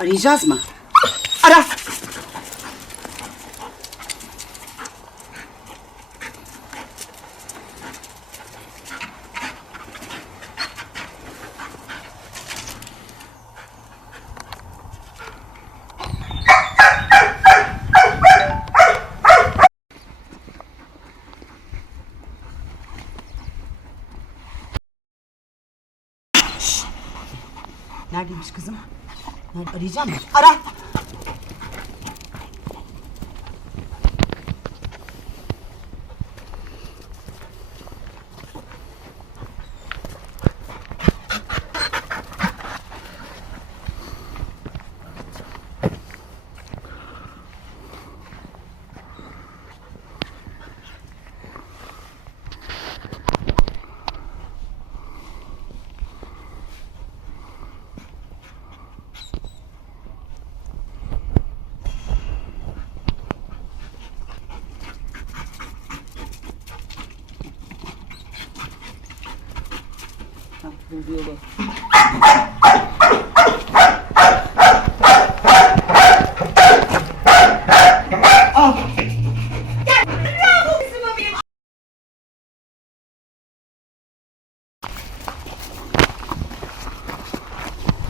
Arayacağız mı? Ara. Neredeymiş kızım? あれじゃあら。Yolu.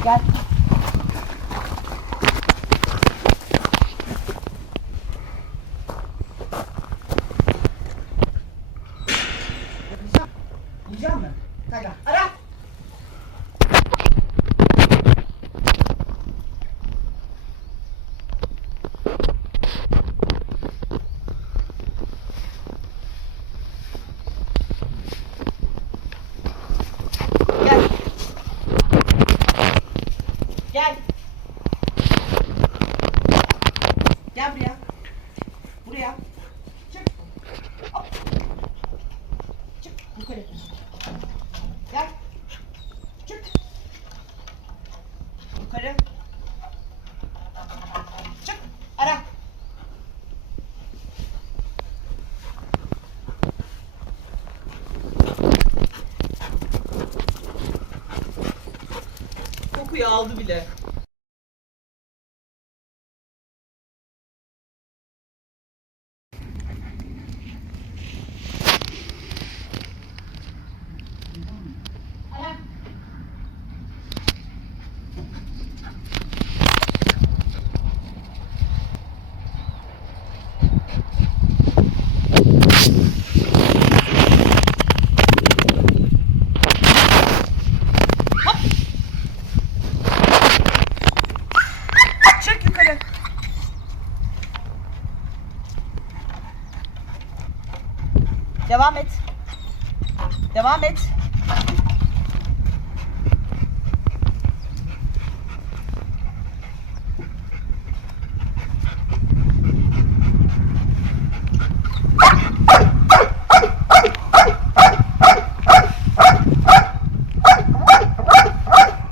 Gel. Arayacağım. Arayacağım mı? Tamam. Ara. Gel. Gel. Gel buraya. Buraya. Çık. Hop. Çık yukarı. Gel. Çık. Yukarı. Çık. Ara. Kokuyu aldı bile. Çık yukarı. Devam et. Devam et.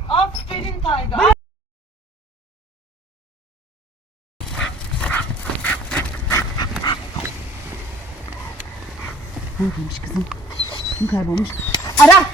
Aferin Tayga. Neredeymiş kızım? Kim kaybolmuş? Ara!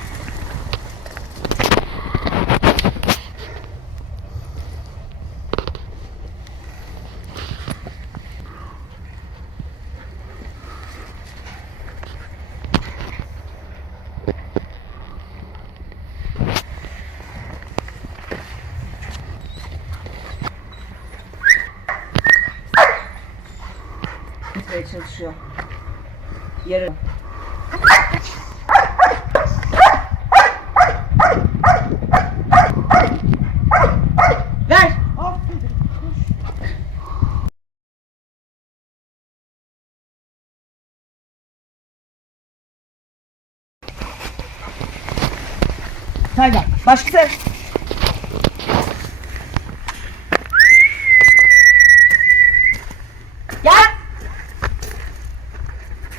Çalışıyor. Yarın. Tayga, başkası. Gel.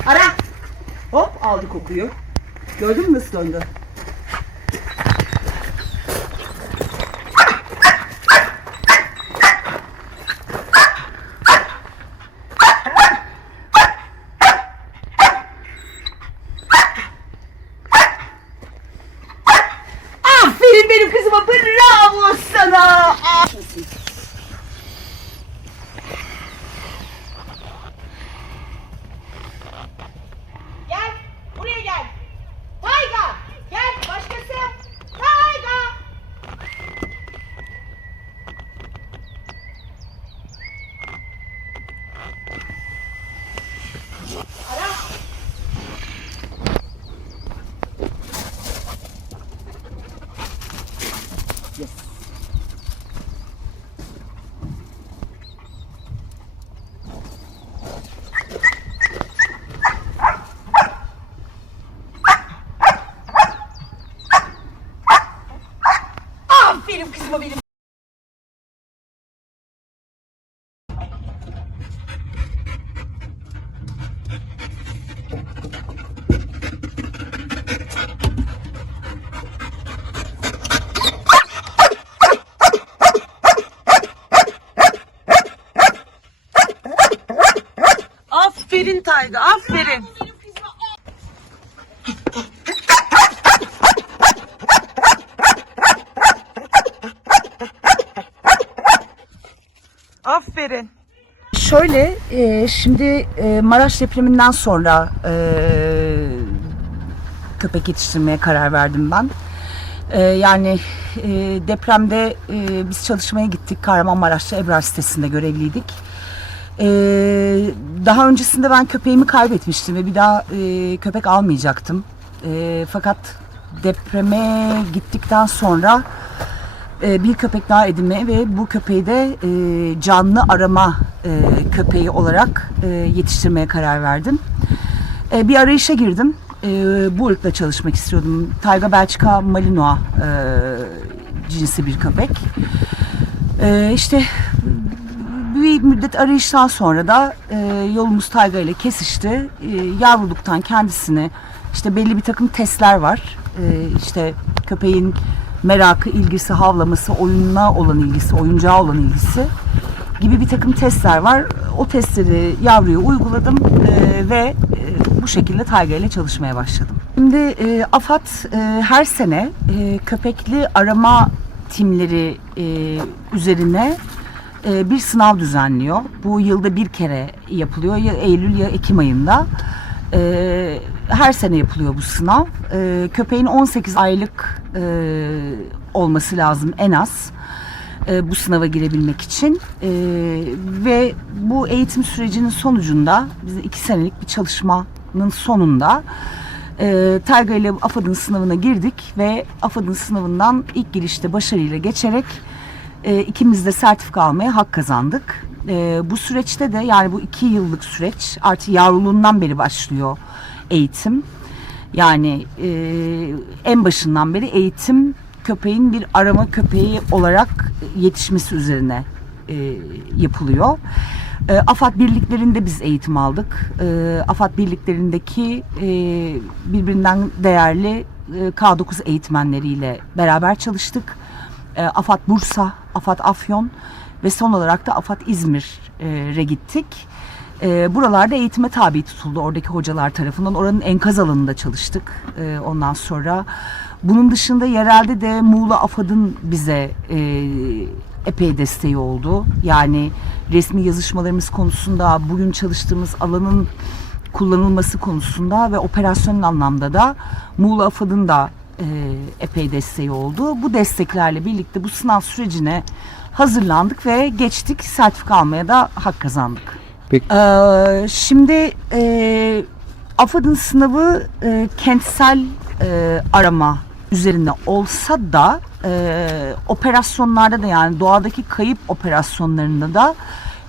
Ara. Hop aldı kokuyu. Gördün mü nasıl döndü? benim kızıma benim. Aferin Tayga, aferin. Aferin. Şöyle e, şimdi e, Maraş depreminden sonra e, köpek yetiştirmeye karar verdim ben. E, yani e, depremde e, biz çalışmaya gittik. Kahramanmaraş'ta Ebrar sitesinde görevliydik. E, daha öncesinde ben köpeğimi kaybetmiştim ve bir daha e, köpek almayacaktım. E, fakat depreme gittikten sonra e, bir köpek daha edinmeye ve bu köpeği de e, canlı arama e, köpeği olarak yetiştirmeye karar verdim. Bir arayışa girdim. Bu ırkla çalışmak istiyordum. Tayga Belçika Malinois cinsi bir köpek. E, işte bir müddet arayıştan sonra da yolumuz Tayga ile kesişti. Yavruluktan kendisini işte belli bir takım testler var. E, işte köpeğin merakı, ilgisi, havlaması, oyununa olan ilgisi, oyuncağa olan ilgisi gibi bir takım testler var. O testleri yavruya uyguladım e, ve e, bu şekilde Tayga ile çalışmaya başladım. Şimdi e, AFAD e, her sene e, köpekli arama timleri e, üzerine e, bir sınav düzenliyor. Bu yılda bir kere yapılıyor. Ya Eylül ya Ekim ayında. E, her sene yapılıyor bu sınav. E, köpeğin 18 aylık e, olması lazım en az e, bu sınava girebilmek için. E, ve bu eğitim sürecinin sonucunda biz iki senelik bir çalışmanın sonunda e, Tayga ile AFAD'ın sınavına girdik ve AFAD'ın sınavından ilk girişte başarıyla geçerek e, ikimiz de sertifika almaya hak kazandık. E, bu süreçte de yani bu iki yıllık süreç artık yavruluğundan beri başlıyor eğitim. Yani e, en başından beri eğitim köpeğin bir arama köpeği olarak yetişmesi üzerine e, yapılıyor. E, AFAD birliklerinde biz eğitim aldık. E, AFAD birliklerindeki e, birbirinden değerli e, K9 eğitmenleriyle beraber çalıştık. E, AFAD Bursa, AFAD Afyon ve son olarak da AFAD İzmir'e gittik. E, buralarda eğitime tabi tutuldu oradaki hocalar tarafından. Oranın enkaz alanında çalıştık e, ondan sonra. Bunun dışında yerelde de Muğla AFAD'ın bize e, epey desteği oldu. Yani resmi yazışmalarımız konusunda, bugün çalıştığımız alanın kullanılması konusunda ve operasyonel anlamda da Muğla AFAD'ın da e, epey desteği oldu. Bu desteklerle birlikte bu sınav sürecine hazırlandık ve geçtik. Sertifika almaya da hak kazandık. Peki. Ee, şimdi e, AFAD'ın sınavı e, kentsel e, arama üzerine olsa da e, operasyonlarda da yani doğadaki kayıp operasyonlarında da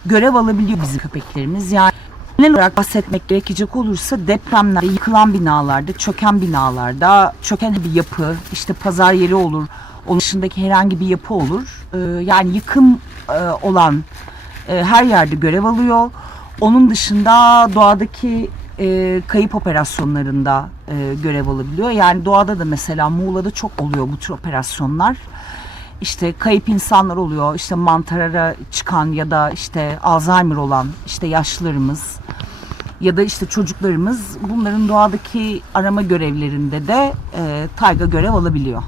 görev alabiliyor bizim köpeklerimiz. Yani genel olarak bahsetmek gerekecek olursa depremlerde, yıkılan binalarda, çöken binalarda, çöken bir yapı, işte pazar yeri olur, onun dışındaki herhangi bir yapı olur. Ee, yani yıkım e, olan e, her yerde görev alıyor. Onun dışında doğadaki e, kayıp operasyonlarında e, görev alabiliyor. Yani doğada da mesela Muğla'da çok oluyor bu tür operasyonlar. İşte kayıp insanlar oluyor. İşte mantarara çıkan ya da işte Alzheimer olan işte yaşlılarımız ya da işte çocuklarımız bunların doğadaki arama görevlerinde de e, tayga görev alabiliyor.